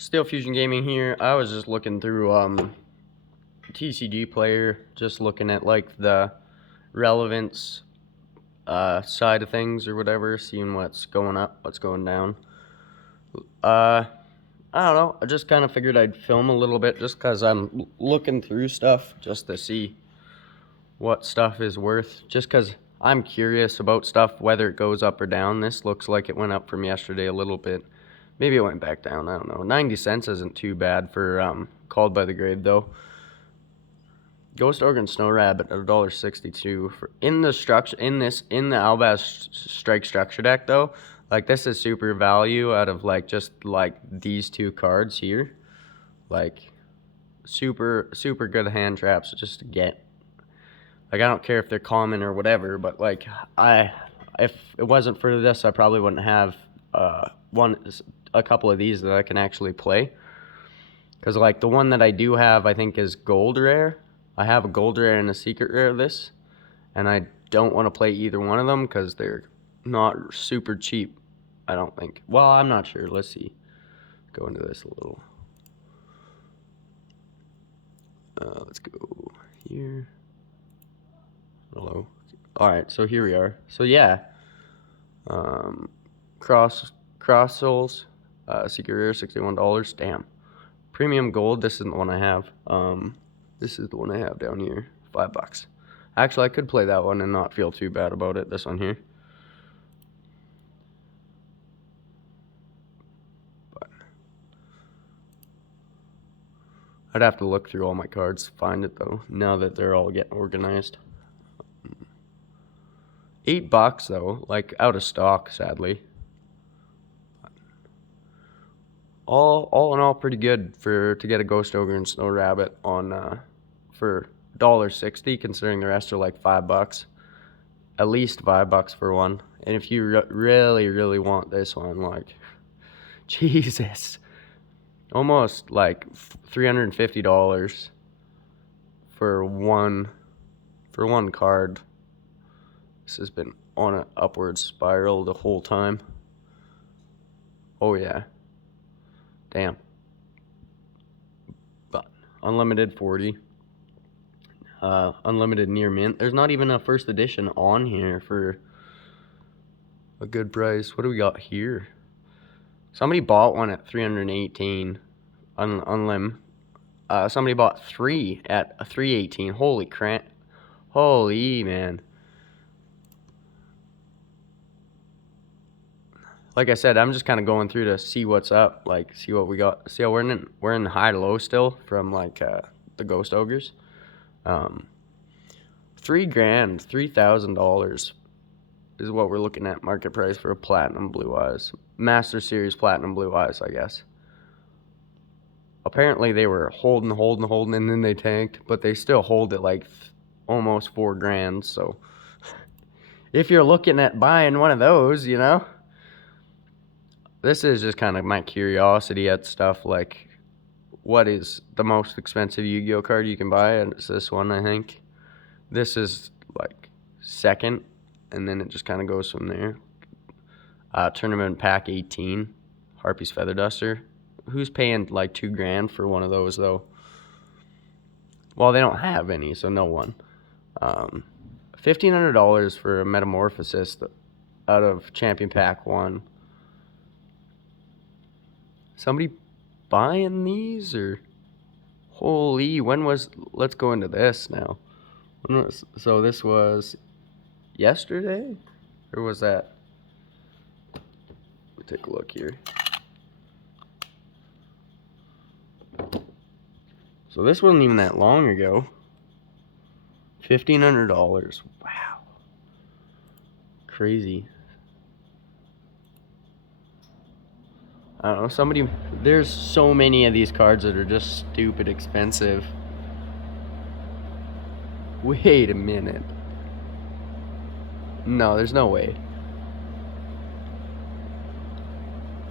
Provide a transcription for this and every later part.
Steel Fusion Gaming here. I was just looking through TCG Player, just looking at like the relevance side of things or whatever, seeing what's going up, what's going down. I don't know. I just kind of figured I'd film a little bit just because I'm looking through stuff just to see what stuff is worth. Just because I'm curious about stuff, whether it goes up or down. This looks like it went up from yesterday a little bit. Maybe it went back down. I don't know. 90 cents isn't too bad for Called by the Grave, though. Ghost Ogre and Snow Rabbit at $1.62 for in the structure in the Albaz Strike structure deck though. Like this is super value out of like just like these two cards here. Like super good hand traps just to get. Like I don't care if they're common or whatever, but like if it wasn't for this, I probably wouldn't have a couple of these that I can actually play. Cause like the one that I do have, I think is gold rare. I have a gold rare and a secret rare of this, and I don't want to play either one of them because they're not super cheap, I don't think. Well, I'm not sure. Let's see. Go into this a little. Let's go here. Hello. Alright, so here we are. So yeah. Cross Souls, secret rare, $61. Damn. Premium gold, this isn't the one I have. This is the one I have down here, $5. Actually, I could play that one and not feel too bad about it. This one here. But I'd have to look through all my cards to find it though. Now that they're all getting organized. $8 though, like out of stock, sadly. All in all, pretty good to get a Ghost Ogre and Snow Rabbit on for $1.60, considering the rest are like $5. At least $5 for one. And if you really want this one, like Jesus, almost like $350 for one card. This has been on an upward spiral the whole time. Oh yeah. Damn. But unlimited 40. Unlimited near mint. There's not even a first edition on here for a good price. What do we got here? Somebody bought one at 318 unlim. Somebody bought 3 at 318. Holy crap. Holy man. Like I said, I'm just kind of going through to see what's up, like see what we got. See how we're in the high to low still from like the Ghost Ogres. $3,000, $3,000 is what we're looking at market price for a Platinum Blue Eyes. Master Series Platinum Blue Eyes, I guess. Apparently they were holding, and then they tanked, but they still hold it like almost $4,000. So if you're looking at buying one of those, you know, this is just kind of my curiosity at stuff like what is the most expensive Yu-Gi-Oh card you can buy, and it's this one, I think. This is like second, and then it just kind of goes from there. Tournament Pack 18, Harpy's Feather Duster. Who's paying like $2,000 for one of those though? Well, they don't have any, so no one. $1,500 for a Metamorphosis out of Champion Pack 1. Somebody buying these or holy, let's go into this now. So this was yesterday, or was that? Let me take a look here. So this wasn't even that long ago. $1,500. Wow. Crazy. I don't know, there's so many of these cards that are just stupid expensive. Wait a minute. No, there's no way.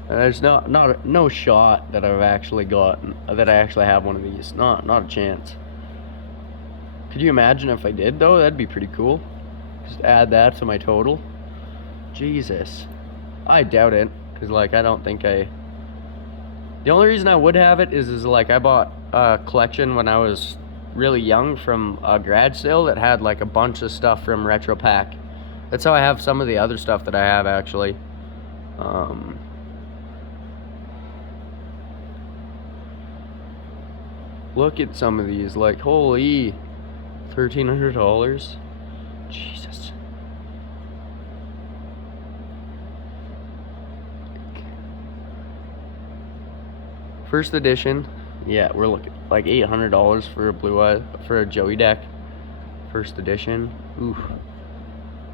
There's no shot that I've actually gotten, that I actually have one of these. Not a chance. Could you imagine if I did though? That'd be pretty cool. Just add that to my total. Jesus. I doubt it, because like I don't think The only reason I would have it is like I bought a collection when I was really young from a grad sale that had like a bunch of stuff from Retro Pack. That's how I have some of the other stuff that I have actually. Look at some of these, like holy, $1,300. Jesus. First edition, yeah, we're looking like $800 for a for a Joey deck. First edition, oof.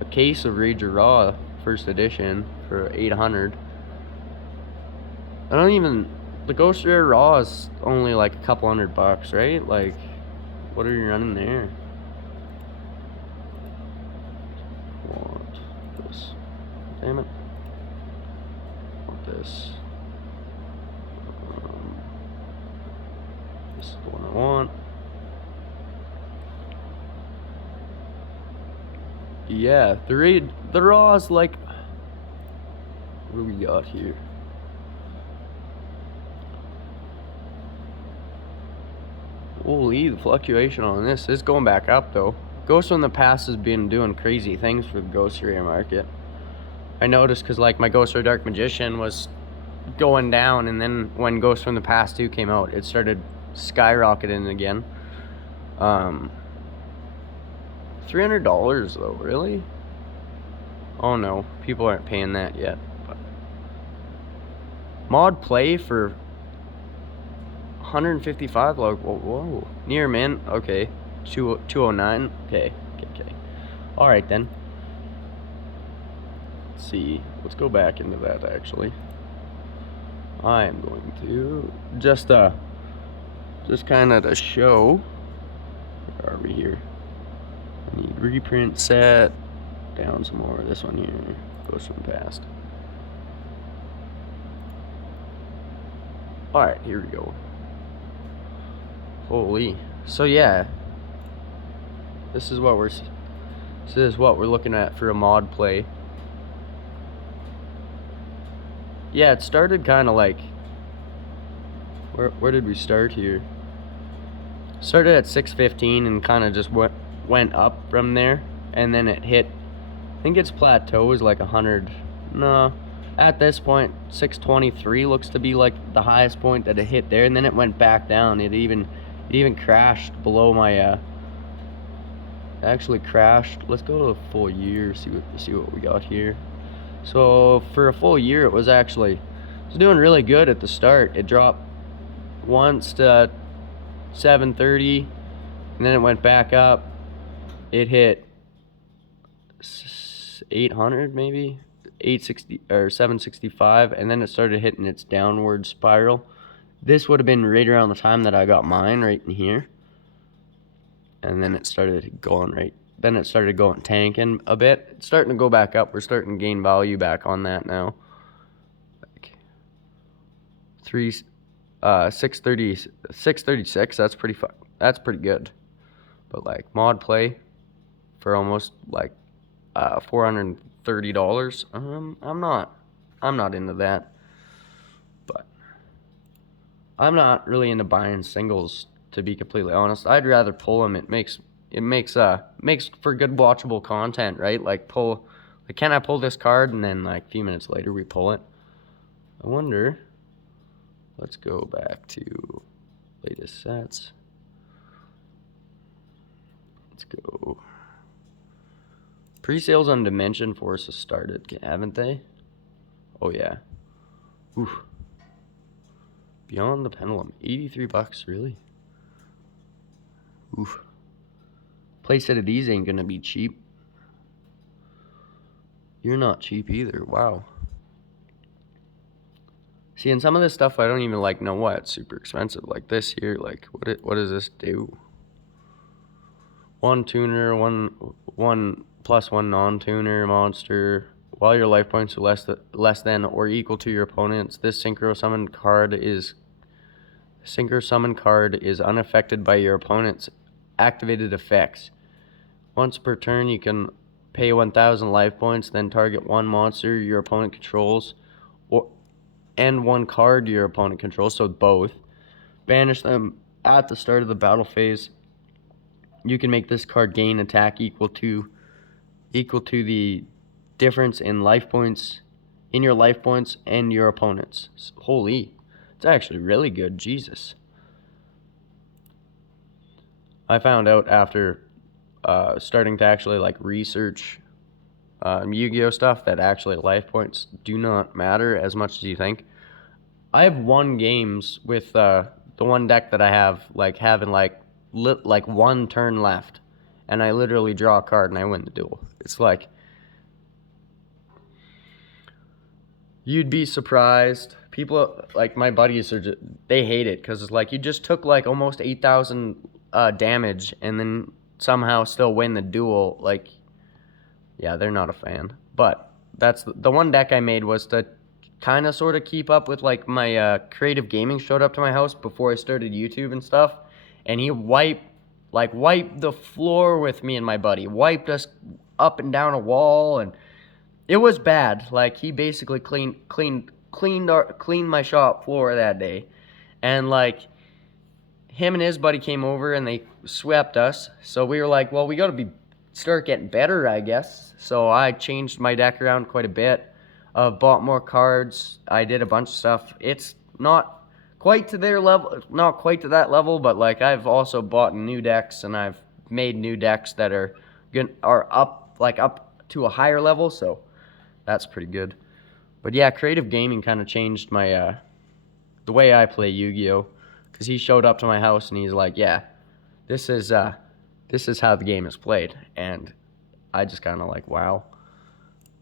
A case of Rager Raw, first edition for 800. I don't even. The Ghost Rare Raw is only like a couple $100, right? Like, what are you running there? Want this? Damn it. Want this? This is the one I want. Yeah, the Raw is like. What do we got here? Holy, the fluctuation on this is going back up though. Ghost from the Past has been doing crazy things for the Ghost Rare market. I noticed because like my Ghost Rare Dark Magician was going down, and then when Ghost from the Past 2 came out, it started skyrocketing again. $300 though, really? Oh no, people aren't paying that yet. But mod play for 155, like, whoa. Near mint, okay. 209, okay. Alright then. Let's see, let's go back into that actually. I am going to just kind of to show. Where are we here? I need reprint set. Down some more. This one here goes from past. Alright, here we go. Holy. So yeah. This is what we're looking at for a mod play. Yeah, it started kind of like, where did we start here? Started at 615 and kind of just went up from there, and then it hit, I think its plateau is like 100. No, at this point 623 looks to be like the highest point that it hit there, and then it went back down. It even crashed below my actually crashed. Let's go to a full year, see what we got here. So for a full year it was doing really good at the start. It dropped once to 730, and then it went back up. It hit 800, maybe 860 or 765, and then it started hitting its downward spiral. This would have been right around the time that I got mine, right in here, and then it started going tanking a bit. It's starting to go back up. We're starting to gain value back on that now. Like 636. That's pretty good. But like mod play for almost like $430. I'm not into that. But I'm not really into buying singles, to be completely honest. I'd rather pull them. It makes for good watchable content, right? Like can I pull this card, and then like a few minutes later we pull it. I wonder. Let's go back to latest sets. Let's go. Pre-sales on Dimension Force has started, haven't they? Oh yeah. Oof. Beyond the Pendulum, $83, really? Oof. Playset of these ain't gonna be cheap. You're not cheap either. Wow. See, and some of this stuff I don't even like know why it's super expensive. Like this here, like what does this do? One tuner, one plus one non-tuner monster. While your life points are less than or equal to your opponent's, this synchro summon card is unaffected by your opponent's activated effects. Once per turn, you can pay 1,000 life points, then target one monster your opponent controls, and one card your opponent controls, so both. Banish them at the start of the battle phase. You can make this card gain attack equal to the difference in life points, in your life points and your opponent's. Holy, it's actually really good. Jesus. I found out after starting to actually like research Yu-Gi-Oh stuff that actually life points do not matter as much as you think. I have won games with the one deck that I have, like having like one turn left, and I literally draw a card and I win the duel. It's like, you'd be surprised. People, like my buddies, they hate it because it's like you just took like almost 8,000 damage and then somehow still win the duel. Like, yeah, they're not a fan. But that's the one deck I made was to kind of sort of keep up with like my creative gaming showed up to my house before I started YouTube and stuff, and he wiped the floor with me and my buddy, wiped us up and down a wall, and it was bad. Like, he basically cleaned my shop floor that day, and like him and his buddy came over and they swept us. So we were like, well, we got to start getting better, I guess. So I changed my deck around quite a bit. Bought more cards. I did a bunch of stuff. It's not quite to their level, not quite to that level, but like I've also bought new decks and I've made new decks that are up to a higher level. So that's pretty good. But yeah, creative gaming kind of changed my the way I play Yu-Gi-Oh, because he showed up to my house and he's like, yeah, this is how the game is played. And I just kind of like, wow,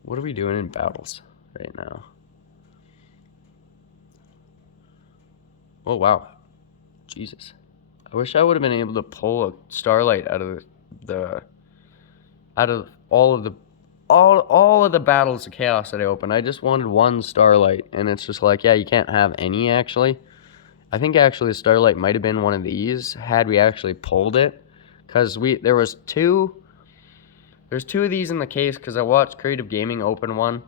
what are we doing in battles right now? Oh wow, Jesus, I wish I would have been able to pull a Starlight out of all of the battles of Chaos that I opened. I just wanted one Starlight, and it's just like, yeah, you can't have any. Actually, I think actually the Starlight might have been one of these had we actually pulled it, because there's two of these in the case, because I watched Creative Gaming open one.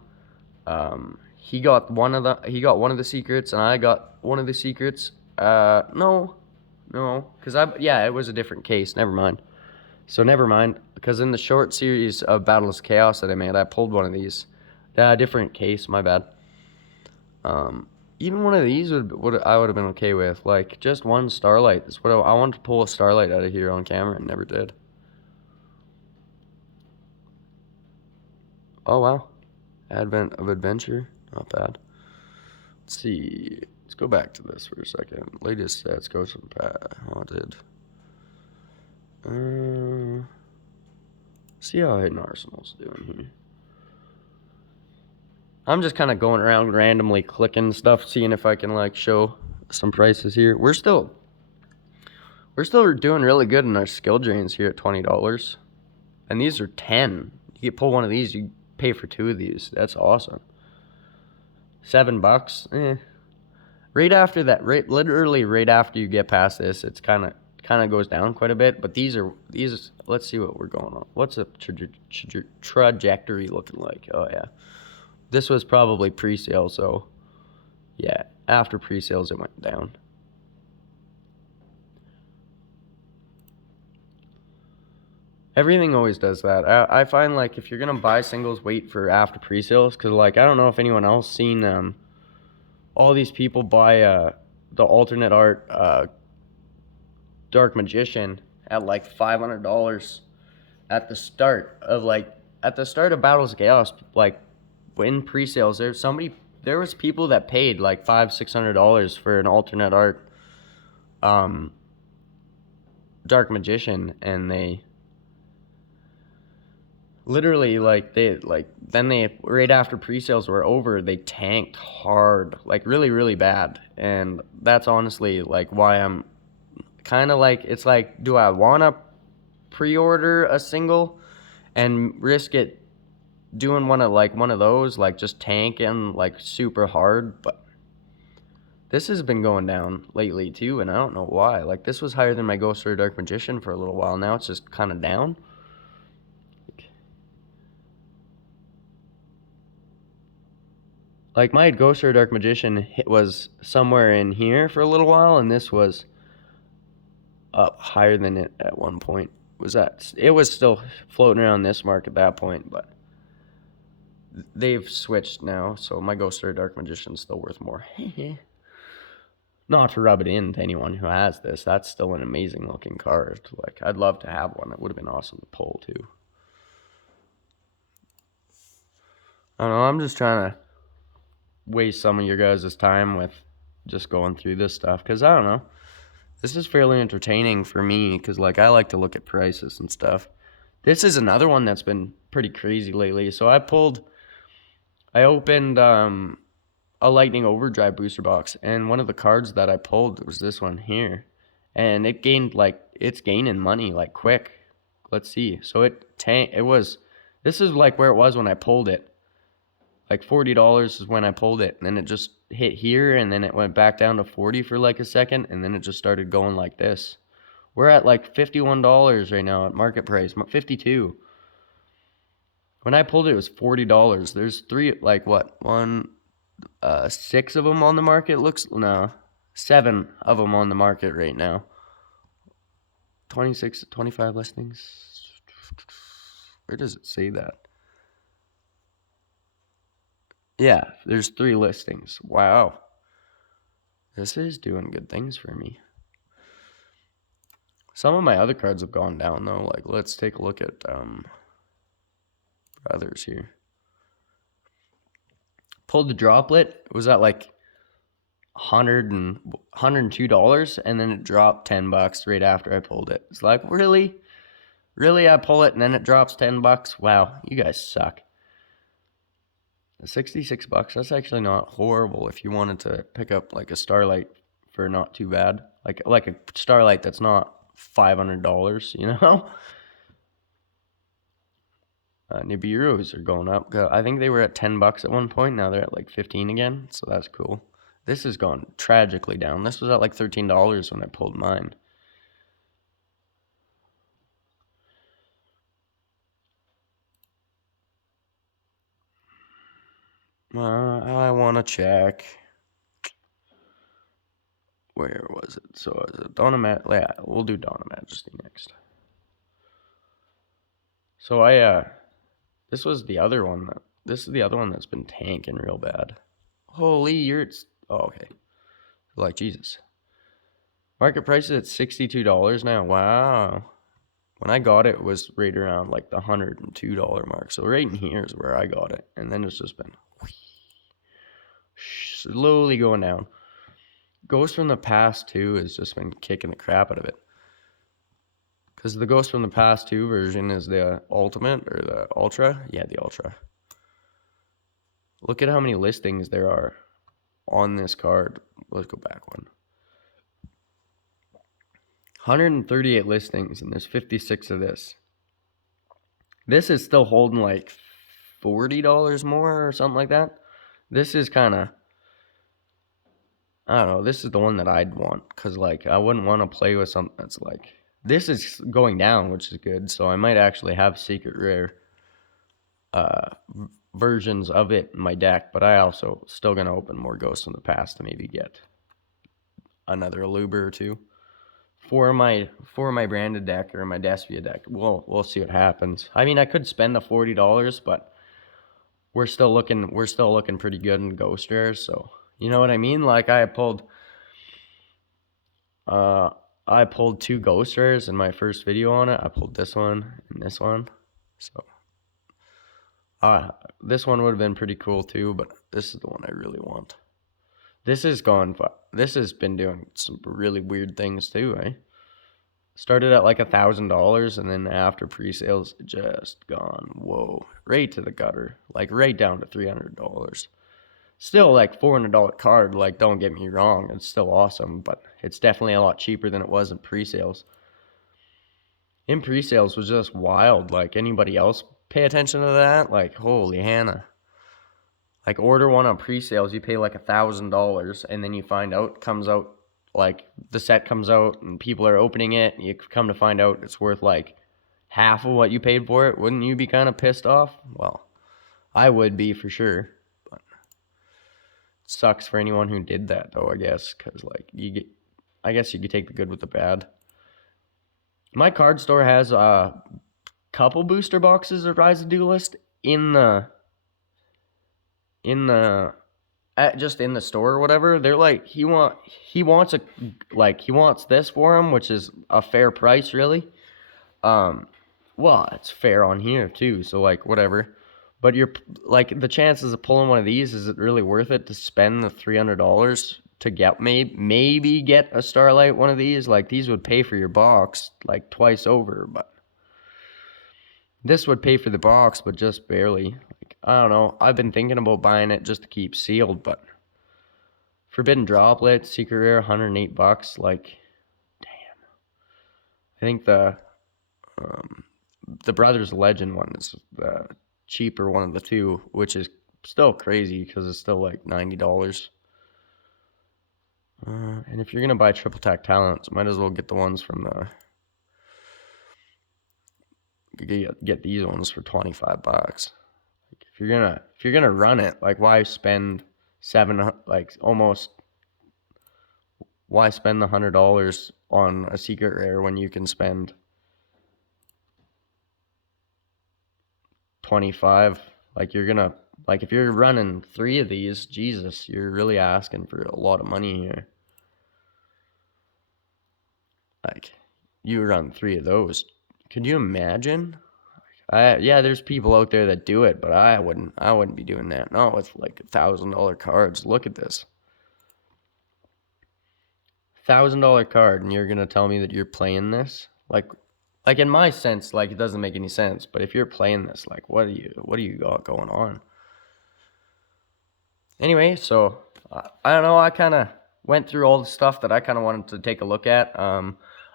He got one of the secrets, and I got one of the secrets. No, because it was a different case. Never mind. So never mind, because in the short series of Battles of Chaos that I made, I pulled one of these. Different case. My bad. Even one of these I would have been okay with. Like just one Starlight. That's what I wanted to pull a Starlight out of here on camera and never did. Oh wow, Advent of Adventure. Not bad. Let's see. Let's go back to this for a second. Latest sets, Ghost and Haunted. See how Hidden Arsenal's doing here. I'm just kind of going around randomly clicking stuff, seeing if I can like show some prices here. We're still doing really good in our skill drains here at $20, and these are 10. You pull one of these, you pay for two of these. That's awesome. $7. Right after that, literally right after you get past this, it's kind of goes down quite a bit. But these. Let's see what we're going on. What's the trajectory looking like? Oh yeah, this was probably pre-sale, so yeah, after pre-sales it went down. Everything always does that. I find like if you're gonna buy singles, wait for after pre-sales, because like I don't know if anyone else seen all these people buy the alternate art Dark Magician at like $500 at the start of Battles of Chaos. Like in pre-sales, there was people that paid like $500-600 for an alternate art Dark Magician, and they literally then right after pre-sales were over, they tanked hard, like really really bad. And that's honestly like why I'm kind of like, it's like, do I want to pre-order a single and risk it doing one of those, like just tanking like super hard? But this has been going down lately too, and I don't know why. Like this was higher than my Ghost or Dark Magician for a little while. Now it's just kind of down. Like my Ghost Rare Dark Magician was somewhere in here for a little while, and this was up higher than it at one point. It was still floating around this mark at that point, but they've switched now, so my Ghost Rare Dark Magician's still worth more. Not to rub it in to anyone who has this, that's still an amazing looking card. Like, I'd love to have one. It would have been awesome to pull too. I don't know, I'm just trying to waste some of your guys' time with just going through this stuff, because I don't know, this is fairly entertaining for me, because like I like to look at prices and stuff. This is another one that's been pretty crazy lately. So I opened a Lightning Overdrive booster box, and one of the cards that I pulled was this one here, and it's gaining money like quick. Let's see. So this is like where it was when I pulled it. Like $40 is when I pulled it, and then it just hit here, and then it went back down to 40 for like a second, and then it just started going like this. We're at like $51 right now at market price, 52. When I pulled it, it was $40. There's six of them on the market. Seven of them on the market right now. 26, 25 listings. Where does it say that? Yeah, there's 3 listings. Wow. This is doing good things for me. Some of my other cards have gone down though. Like, let's take a look at others here. Pulled the Droplet. It was at like $102, and then it dropped $10 right after I pulled it. It's like, really? Really, I pull it and then it drops $10? Wow, you guys suck. $66, that's actually not horrible if you wanted to pick up like a Starlight for not too bad. Like a Starlight that's not $500, you know? Nibiru's are going up. I think they were at $10 at one point. Now they're at like 15 again, so that's cool. This has gone tragically down. This was at like $13 when I pulled mine. I want to check. Where was it? So is it Donna Yeah, we'll do Donna Majesty next. So this is the other one that's been tanking real bad. Holy, okay. Like Jesus. Market price is at $62 now. Wow. When I got it, it was right around like the $102 mark. So right in here is where I got it. And then it's just been slowly going down. Ghost from the Past 2 has just been kicking the crap out of it. Because the Ghost from the Past 2 version is the Ultimate or the Ultra. Yeah, the Ultra. Look at how many listings there are on this card. Let's go back one. 138 listings, and there's 56 of this. This is still holding like $40 more or something like that. This is kind of, I don't know, this is the one that I'd want, because like I wouldn't want to play with something that's like, this is going down, which is good, so I might actually have secret rare versions of it in my deck, but I also still going to open more Ghosts from the Past to maybe get another Aluber or two for my branded deck or my Despia deck. We'll see what happens. I mean, I could spend the $40, but we're still looking pretty good in Ghost Rares, so you know what I mean? Like I pulled 2 Ghost Rares in my first video on it. I pulled this one and this one. So this one would have been pretty cool too, but this is the one I really want. This has been doing some really weird things too, eh? Started at like $1,000, and then after pre-sales, it just gone, whoa, right to the gutter, like right down to $300. Still like $400 card, like don't get me wrong, it's still awesome, but it's definitely a lot cheaper than it was in pre-sales. In pre-sales was just wild. Like, anybody else pay attention to that? Like, holy Hannah. Like, order one on pre-sales, you pay like $1,000, and then you find out, comes out, like, the set comes out, and people are opening it, and you come to find out it's worth like half of what you paid for it. Wouldn't you be kind of pissed off? Well, I would be for sure. But sucks for anyone who did that though, I guess, because like I guess you could take the good with the bad. My card store has a couple booster boxes of Rise of Duelist in the just in the store or whatever. They're like he wants this for him, which is a fair price really. Well, it's fair on here too, so like whatever. But you're like the chances of pulling one of these, is it really worth it to spend the $300 to get maybe get a Starlight one of these? Like these would pay for your box like twice over, but this would pay for the box, but just barely. Like, I don't know. I've been thinking about buying it just to keep sealed, but Forbidden Droplet, Secret Rare, $108. Like, damn. I think the Brothers Legend one is the cheaper one of the two, which is still crazy because it's still like $90. And if you're gonna buy Triple Tack Talents, might as well get the ones from get these ones for $25. Like if you're gonna run it, like why spend why spend the $100 on a Secret Rare when you can spend 25? Like if you're running 3 of these, Jesus, you're really asking for a lot of money here. Like you run 3 of those, could you imagine? Yeah, there's people out there that do it, but I wouldn't be doing that. Not with like $1,000 cards. Look at this. $1,000 card, and you're gonna tell me that you're playing this? Like in my sense, like it doesn't make any sense. But if you're playing this, like what do you got going on? Anyway, so I don't know. I kind of went through all the stuff that I kind of wanted to take a look at.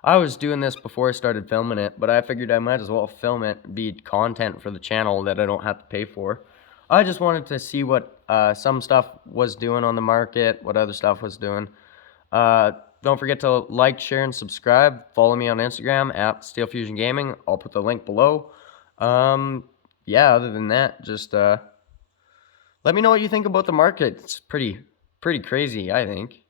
I was doing this before I started filming it, but I figured I might as well film it, be content for the channel that I don't have to pay for. I just wanted to see what some stuff was doing on the market, what other stuff was doing. Don't forget to like, share, and subscribe. Follow me on Instagram at Steel Fusion Gaming. I'll put the link below. Yeah, other than that, just let me know what you think about the market. It's pretty crazy, I think.